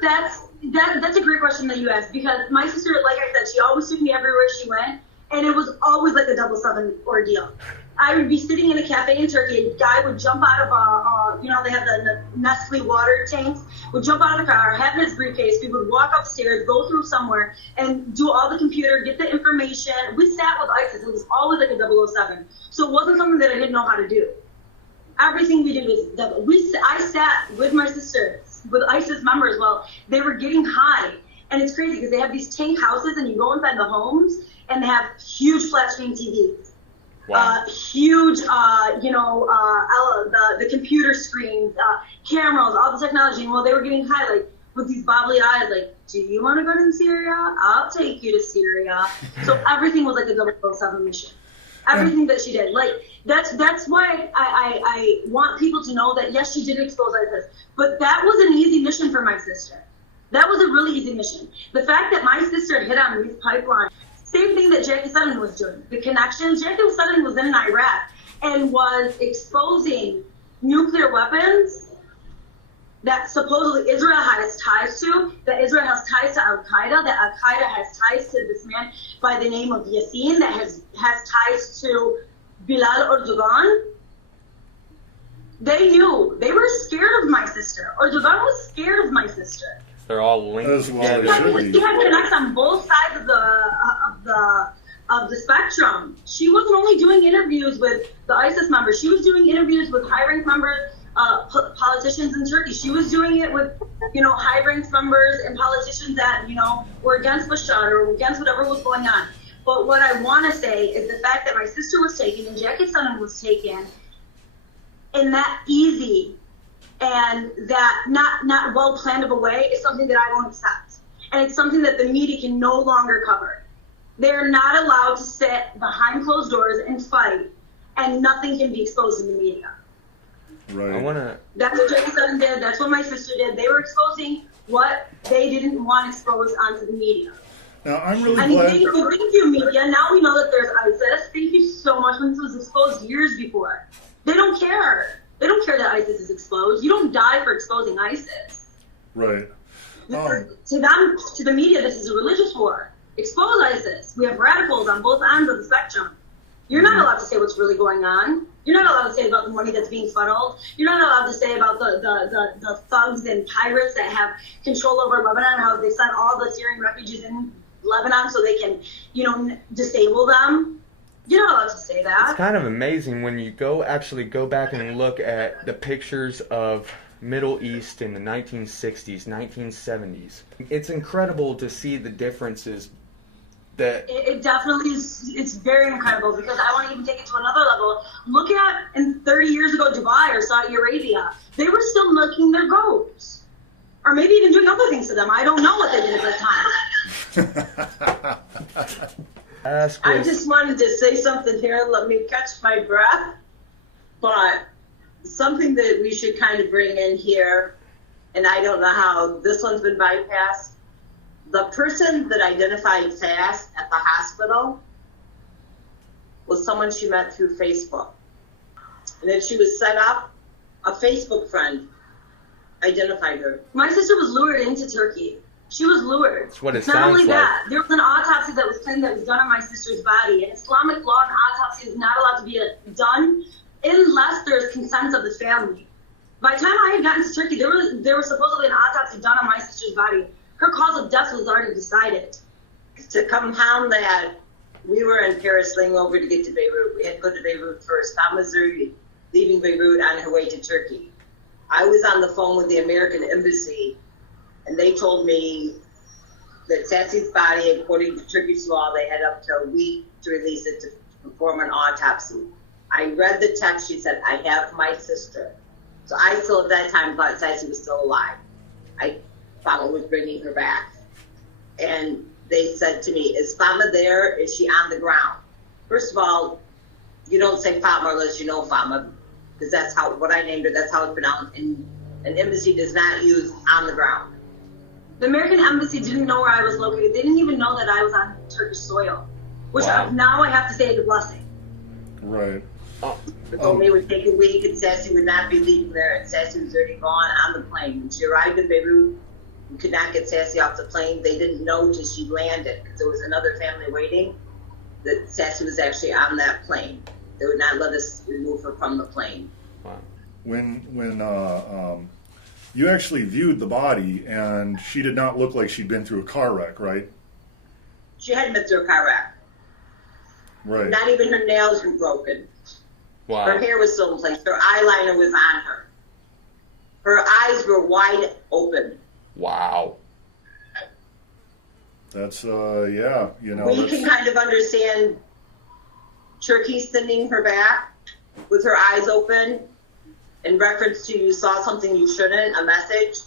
That's a great question that you asked, because my sister, like I said, she always took me everywhere she went, and it was always like a 007 ordeal. I would be sitting in a cafe in Turkey, a guy would jump out of they have the Nestle water tanks, would jump out of the car, have his briefcase, we would walk upstairs, go through somewhere, and do all the computer, get the information. We sat with ISIS. It was always like a 007. So it wasn't something that I didn't know how to do. Everything we did was, I sat with my sisters, with ISIS members while they were getting high. And it's crazy because they have these tank houses and you go inside the homes and they have huge flat screen TVs. Wow. Huge, the computer screens, cameras, all the technology. And while they were getting high, like with these bobbly eyes, like, do you want to go to Syria? I'll take you to Syria. So everything was like a 007 mission. Everything that she did. Like, that's why I want people to know that, yes, she did expose ISIS. But that was an easy mission for my sister. That was a really easy mission. The fact that my sister hit on these pipelines, same thing that Jackie Sutton was doing. The connection, Jackie Sutton was in Iraq and was exposing nuclear weapons that supposedly Israel has ties to, that Israel has ties to Al-Qaeda, that Al-Qaeda has ties to this man by the name of Yassin, that has ties to Bilal Erdogan. They knew. They were scared of my sister. Erdogan was scared of my sister. They're all linked together. She had connects on both sides of the spectrum. She wasn't only doing interviews with the ISIS members. She was doing interviews with high-ranked members, politicians in Turkey. She was doing it with, high-ranked members and politicians that, were against Bashar or against whatever was going on. But what I want to say is the fact that my sister was taken and Jackie Sutton was taken in that easy and that not well planned of a way is something that I won't accept. And it's something that the media can no longer cover. They're not allowed to sit behind closed doors and fight, and nothing can be exposed in the media. Right. That's what Jackie Sutton did. That's what my sister did. They were exposing what they didn't want exposed onto the media. Now, I'm really glad. Thank you, media. Now we know that there's ISIS. Thank you so much. When this was exposed years before. They don't care. They don't care that ISIS is exposed. You don't die for exposing ISIS. Right. To them, to the media, this is a religious war. Expose ISIS. We have radicals on both ends of the spectrum. You're not allowed to say what's really going on. You're not allowed to say about the money that's being funneled. You're not allowed to say about the thugs and pirates that have control over Lebanon, how they sent all the Syrian refugees in Lebanon so they can, disable them. You're not allowed to say that. It's kind of amazing when you go back and look at the pictures of Middle East in the 1960s, 1970s. It's incredible to see the differences that... It definitely is. It's very incredible because I want to even take it to another level. Look at, in 30 years ago, Dubai or Saudi Arabia. They were still milking their goats. Or maybe even doing other things to them. I don't know what they did at the time. I just wanted to say something here. Let me catch my breath. But something that we should kind of bring in here, and I don't know how this one's been bypassed. The person that identified Sass at the hospital was someone she met through Facebook. And then she was set up, a Facebook friend identified her. My sister was lured into Turkey. She was lured. That's what it Not sounds only like. that, there was an autopsy that was claimed that was done on my sister's body. In Islamic law, an autopsy is not allowed to be done unless there's consent of the family. By the time I had gotten to Turkey, there was supposedly an autopsy done on my sister's body. Her cause of death was already decided. To compound that, we were in Paris laying over to get to Beirut. We had to go to Beirut first. Missouri, leaving Beirut on her way to Turkey. I was on the phone with the American embassy, and they told me that Sassy's body, according to Turkish law, they had up to a week to release it to perform an autopsy. I read the text. She said, I have my sister. So I still at that time thought Sassy was still alive. I Fama was bringing her back. And they said to me, is Fama there? Is she on the ground? First of all, you don't say Fama unless you know Fama, because that's how, what I named her, that's how it's pronounced. And an embassy does not use on the ground. The American embassy didn't know where I was located. They didn't even know that I was on Turkish soil, which now I have to say is a blessing. Right. They told me it would take a week and Sassy would not be leaving there. And Sassy was already gone on the plane. When she arrived in Beirut, we could not get Sassy off the plane. They didn't know till she landed because there was another family waiting that Sassy was actually on that plane. They would not let us remove her from the plane. When you actually viewed the body, and she did not look like she'd been through a car wreck, right? She hadn't been through a car wreck. Right. Not even her nails were broken. Wow. Her hair was still in place. Her eyeliner was on her. Her eyes were wide open. Wow. That's, yeah, you know. We can kind of understand Turkey sending her back with her eyes open in reference to you saw something you shouldn't, a message.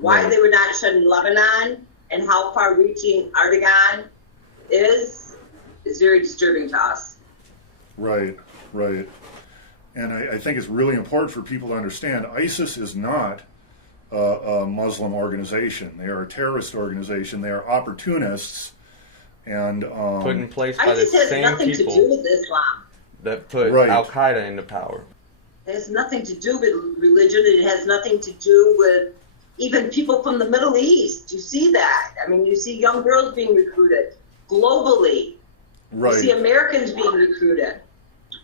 Why they would not shut in Lebanon and how far-reaching Erdogan is very disturbing to us. Right, right. And I think it's really important for people to understand ISIS is not a Muslim organization. They are a terrorist organization. They are opportunists and put in place by the ISIS has same nothing people to do with Islam. that put Al-Qaeda into power. It has nothing to do with religion. It has nothing to do with even people from the Middle East. You see that. I mean, you see young girls being recruited globally. Right. You see Americans being recruited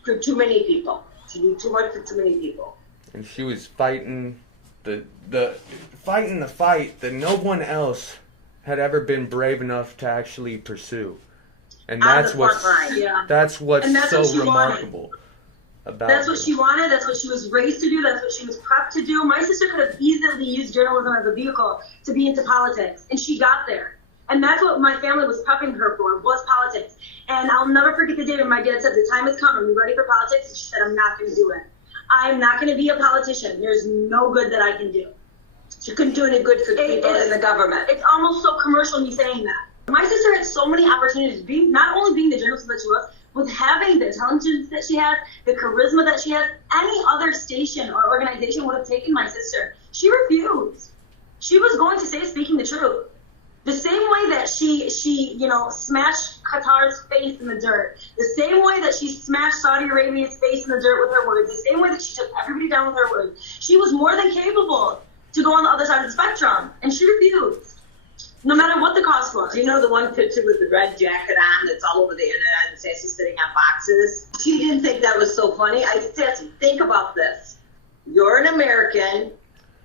for too many people. To do too much for too many people. And she was fighting the fight that no one else had ever been brave enough to actually pursue. And that's what's so remarkable about That's what she wanted. That's what she was raised to do. That's what she was prepped to do. My sister could have easily used journalism as a vehicle to be into politics, and she got there. And that's what my family was prepping her for, was politics. And I'll never forget the day when my dad said, the time has come, are you ready for politics? And she said, I'm not going to do it. I'm not going to be a politician. There's no good that I can do. She couldn't do any good for people in the government. It's almost so commercial me saying that. My sister had so many opportunities, not only being the journalist that she was, with having the intelligence that she had, the charisma that she had. Any other station or organization would have taken my sister. She refused. She was going to say speaking the truth. The same way that she smashed Qatar's face in the dirt, the same way that she smashed Saudi Arabia's face in the dirt with her words, the same way that she took everybody down with her words, she was more than capable to go on the other side of the spectrum, and she refused, no matter what the cost was. You know the one picture with the red jacket on that's all over the internet and says she's sitting on boxes? She didn't think that was so funny. I said, think about this. You're an American.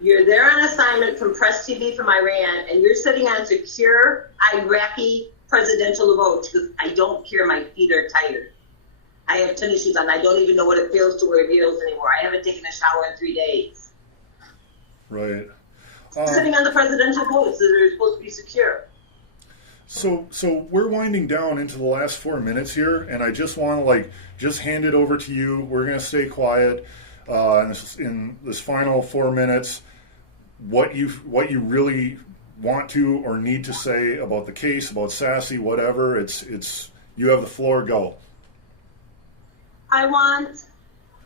You're there on assignment from Press TV from Iran, and you're sitting on secure Iraqi presidential votes because I don't care. My feet are tired. I have tennis shoes on. I don't even know what it feels to wear heels anymore. I haven't taken a shower in 3 days. Right. Sitting on the presidential votes that are supposed to be secure. So we're winding down into the last 4 minutes here, and I just want to just hand it over to you. We're going to stay quiet in this final 4 minutes. What you really want to or need to say about the case, about Sassy, whatever. It's you have the floor. Go. I want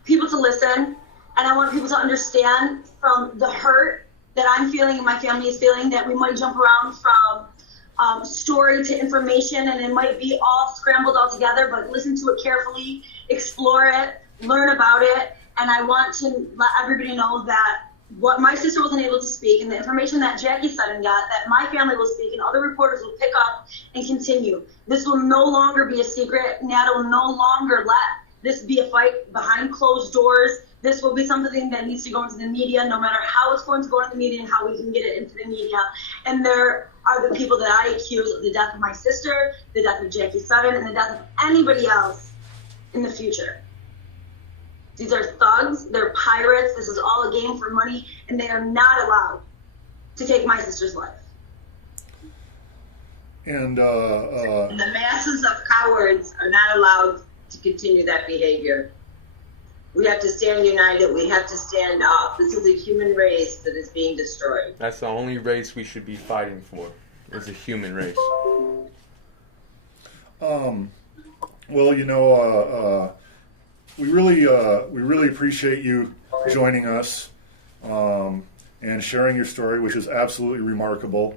people to listen, and I want people to understand from the hurt that I'm feeling and my family is feeling, that we might jump around from story to information, and it might be all scrambled all together, but listen to it carefully, explore it, learn about it, and I want to let everybody know that what my sister wasn't able to speak and the information that Jackie Sutton got, that my family will speak and other reporters will pick up and continue. This will no longer be a secret. NATA will no longer let this be a fight behind closed doors. This will be something that needs to go into the media, no matter how it's going to go into the media and how we can get it into the media. And there are the people that I accuse of the death of my sister, the death of Jackie Sutton, and the death of anybody else in the future. These are thugs, they're pirates, this is all a game for money, and they are not allowed to take my sister's life. And the masses of cowards are not allowed to continue that behavior. We have to stand united, we have to stand up. This is a human race that is being destroyed. That's the only race we should be fighting for, is a human race. Well, we really appreciate you joining us and sharing your story, which is absolutely remarkable.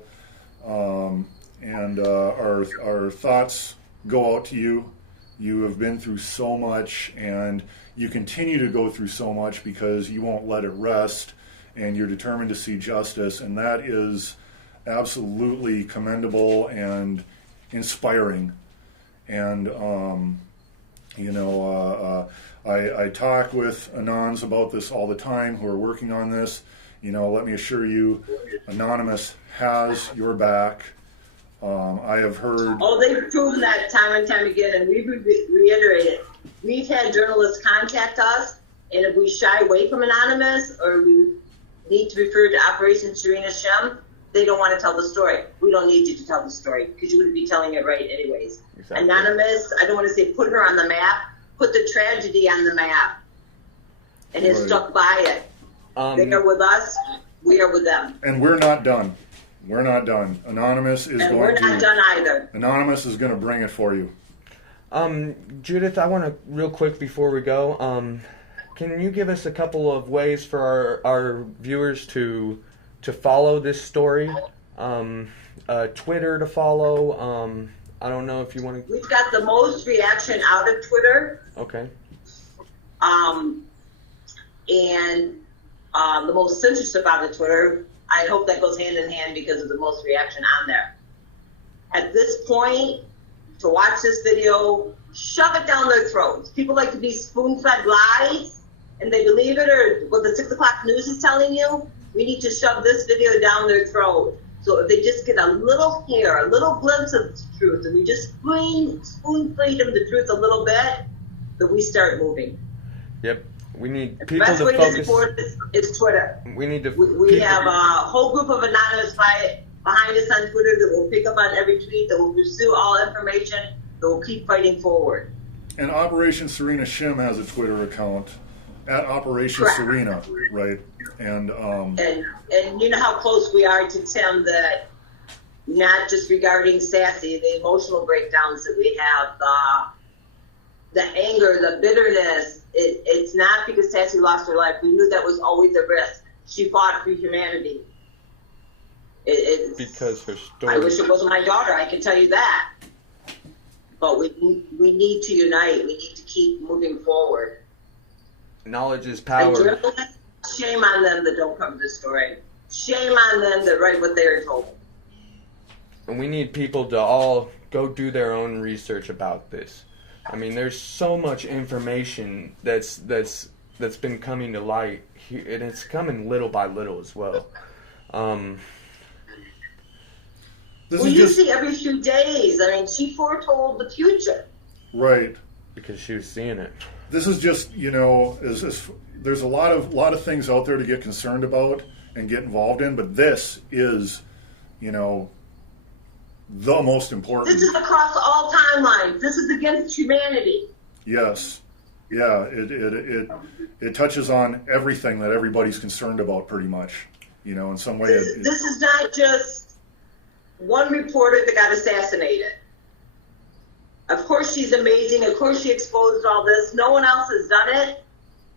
And our thoughts go out to you. You have been through so much, and you continue to go through so much because you won't let it rest, and you're determined to see justice, and that is absolutely commendable and inspiring. And I talk with Anons about this all the time, who are working on this, let me assure you, Anonymous has your back. I have heard... Oh, they've proven that time and time again, and we've reiterated. We've had journalists contact us, and if we shy away from Anonymous or we need to refer to Operation Serena Shim, they don't want to tell the story. We don't need you to tell the story because you wouldn't be telling it right anyways. Exactly. Anonymous, I don't want to say put her on the map, put the tragedy on the map, and has stuck by it. They are with us, we are with them. And we're not done. We're not done. Anonymous is and going we're not done either. Anonymous is going to bring it for you. Judith, I want to, real quick before we go, can you give us a couple of ways for our viewers to follow this story? Twitter to follow. I don't know if you want to... We've got the most reaction out of Twitter. Okay. And the most censorship out of Twitter. I hope that goes hand in hand because of the most reaction on there. At this point, to watch this video, shove it down their throats. People like to be spoon-fed lies, and they believe it, or what the 6 o'clock news is telling you. We need to shove this video down their throat. So if they just get a little hair, a little glimpse of the truth, and we just spoon-feed them the truth a little bit, that we start moving. Yep. We need people to focus. The best way to support is Twitter. We need to. We have a whole group of anonymous behind us on Twitter that will pick up on every tweet, that will pursue all information, that will keep fighting forward. And Operation Serena Shim has a Twitter account at Operation Serena, right? And you know how close we are to Tim, that not just regarding Sassy, the emotional breakdowns that we have, the anger, the bitterness. It's not because Sassy lost her life. We knew that was always a risk. She fought for humanity. Because her story... I wish it wasn't my daughter, I can tell you that. But we need to unite. We need to keep moving forward. Knowledge is power. And journalists, shame on them that don't cover the story. Shame on them that write what they are told. And we need people to all go do their own research about this. I mean, there's so much information that's been coming to light, and it's coming little by little as well. You see every few days. I mean, she foretold the future. Right. Because she was seeing it. This is just, there's a lot of things out there to get concerned about and get involved in, but this is, the most important. This is across all timelines. This is against humanity. Yes. Yeah, it touches on everything that everybody's concerned about pretty much, in some way. This is not just one reporter that got assassinated. Of course she's amazing. Of course she exposed all this. No one else has done it,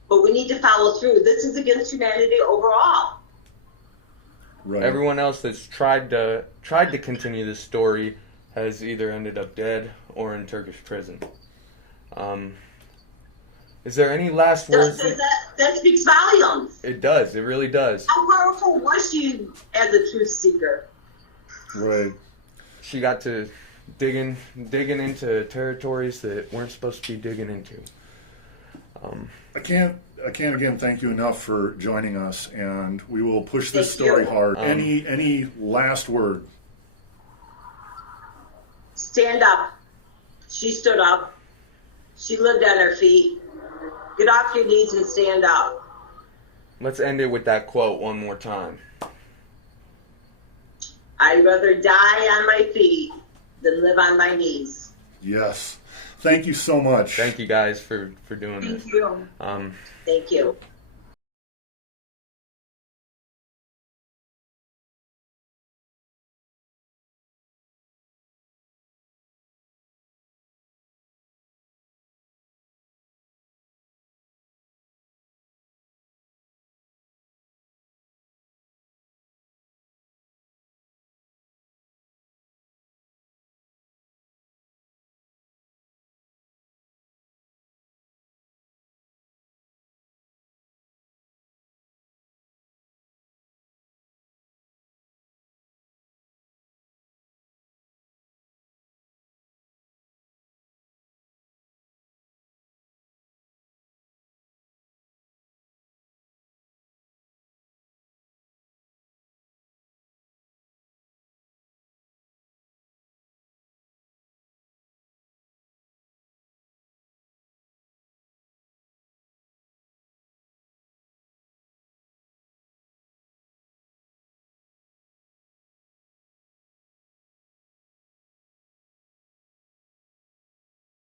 but we need to follow through. This is against humanity overall. Right. Everyone else that's tried to continue this story has either ended up dead or in Turkish prison. Is there any last words? That speaks volumes. It does. It really does. How powerful was she as a truth seeker? Right. She got to digging into territories that weren't supposed to be digging into. I can't again thank you enough for joining us, and we will push this story hard. Any last word? Stand up. She stood up. She lived on her feet. Get off your knees and stand up. Let's end it with that quote one more time. I'd rather die on my feet than live on my knees. Yes. Thank you so much. Thank you guys for doing this. Thank you. Thank you.